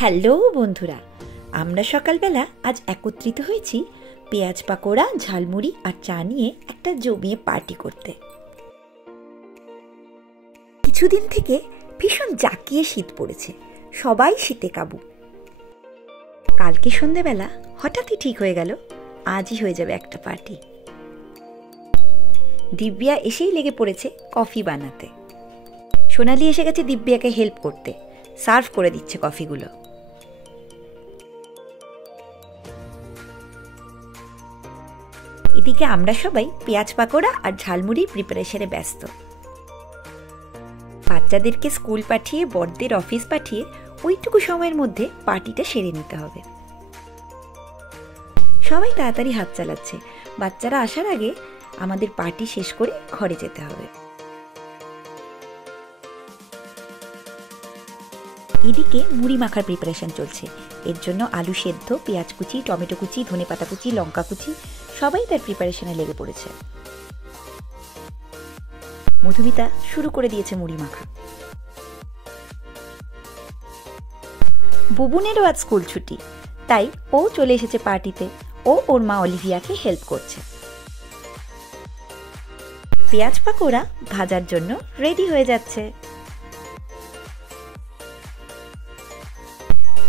Hello বন্ধুরা, আমরা সকালবেলা আজ একত্রিত হয়েছি পেঁয়াজ পাকোড়া, ঝালমুড়ি আর চা নিয়ে একটা জমিয়ে পার্টি করতে। কিছুদিন থেকে ভীষণ জাঁকিয়ে শীত পড়েছে, সবাই শীতে কাবু। কালকে সন্ধেবেলা হঠাৎই ঠিক হয়ে গেল আজই হয়ে যাবে একটা পার্টি। দিব্যা এসেই লেগে পড়েছে কফি বানাতে। সোনালি এসে গেছে দিব্যাকে হেল্প করতে, সার্ভ করে দিচ্ছে কফিগুলো। এদিকে আমরা সবাই পেঁয়াজ পাকোড়া আর ঝালমুড়ি প্রিপারেশনে ব্যস্ত। বাচ্চাদেরকে স্কুল পাঠিয়ে বড়দের অফিস পাঠিয়ে ওইটুকু সময়ের মধ্যে পার্টিটা সেরে নিতে হবে। সবাই তাড়াতাড়ি হাত চালাচ্ছে, বাচ্চারা আসার আগে আমাদের পার্টি শেষ করে ঘরে যেতে হবে। এদিকে মুড়ি মাখার প্রিপারেশন চলছে। এর জন্য আলু সেদ্ধ, পেঁয়াজ কুচি, টমেটো কুচি, ধনেপাতা কুচি, লঙ্কা কুচি সবাই তার প্রিপারেশনে লেগে পড়েছে। মধুমিতা শুরু করে দিয়েছে মুড়ি মাখা। বুবুনেরও আজ স্কুল ছুটি, তাই ও চলে এসেছে পার্টিতে। ও ওর মা অলিভিয়াকে হেল্প করছে। পেঁয়াজ পাকোড়া ভাজার জন্য রেডি হয়ে যাচ্ছে।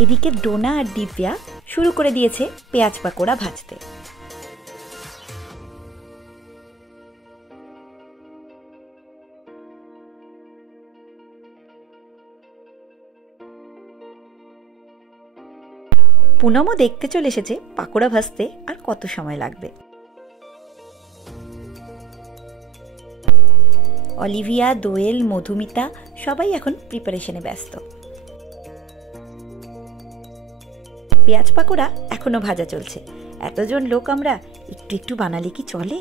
এদিকে ডোনা আর দিব্যা শুরু করে দিয়েছে পেঁয়াজ পাকোড়া ভাজতে। পুনমও দেখতে চলে এসেছে পাকোড়া ভাজতে আর কত সময় লাগবে। অলিভিয়া, দোয়েল, মধুমিতা সবাই এখন প্রিপারেশনে ব্যস্ত। পেঁয়াজ পাকোড়া এখনো ভাজা চলছে। এতজন লোক আমরা, একটু একটু বানালে কি চলে?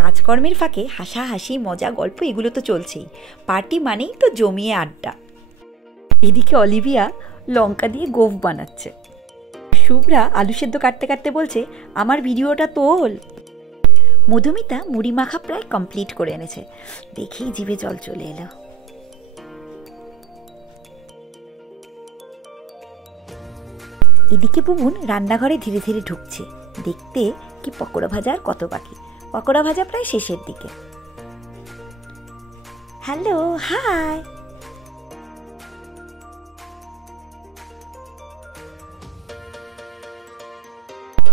কাজকর্মের ফাঁকে হাসাহাসি, মজা, গল্প এগুলো তো চলছেই। পার্টি মানেই তো জমিয়ে আড্ডা। এদিকে অলিভিয়া লঙ্কা দিয়ে গোঁফ বানাচ্ছে। শুভ্রা আলু সেদ্ধ কাটতে কাটতে বলছে, আমার ভিডিওটা তোল। মধুমিতা মুড়ি মাখা প্রায় কমপ্লিট করে এনেছে, দেখেই জিভে জল চলে এলো। এদিকে বুবুন রান্নাঘরে ধীরে ধীরে ঢুকছে, দেখতে কি পকোড়া ভাজা আর কত বাকি। পকোড়া ভাজা প্রায় শেষের দিকে। Hello, high.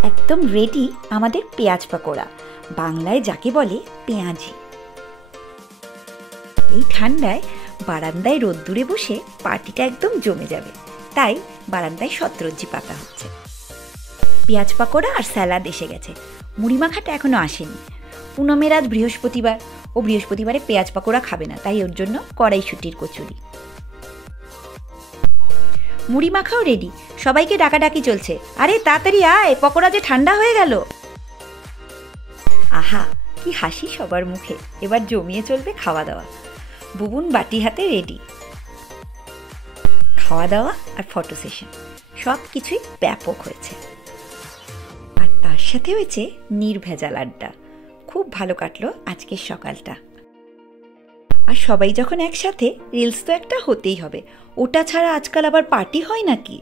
একদম রেডি আমাদের পেঁয়াজ পাকোড়া, বাংলায় যাকে বলে পেঁয়াজি। এই ঠান্ডায় বারান্দায় রোদ্দুরে বসে পার্টিটা একদম জমে যাবে, তাই বারান্দায় শতরঞ্জি পাতা হচ্ছে। পেঁয়াজ পাকোড়া আর স্যালাড এসে গেছে, মুড়ি মাখাটা এখনো আসেনি। পুনমের আজ বৃহস্পতিবার, ও বৃহস্পতিবারে পেঁয়াজ পাকোড়া খাবে না, তাই ওর জন্য কড়াইশুঁটির কচুরি। মুড়ি মাখাও রেডি, সবাইকে ডাকাডাকি চলছে, আরে তাড়াতাড়ি আয়, পকোড়া যে ঠান্ডা হয়ে গেল। আহা, কি হাসি সবার মুখে। এবার জমিয়ে চলবে খাওয়া দাওয়া। বুবুন বাটি হাতে রেডি। খাওয়া দাওয়া আর ফটো সেশন সব কিছুই ব্যাপক হয়েছে। আর তার সাথে হয়েছে নির্ভেজাল আড্ডা। খুব ভালো কাটলো আজকের সকালটা। আর সবাই যখন একসাথে, রিলস তো একটা হতেই হবে, ওটা ছাড়া আজকাল আবার পার্টি হয় নাকি?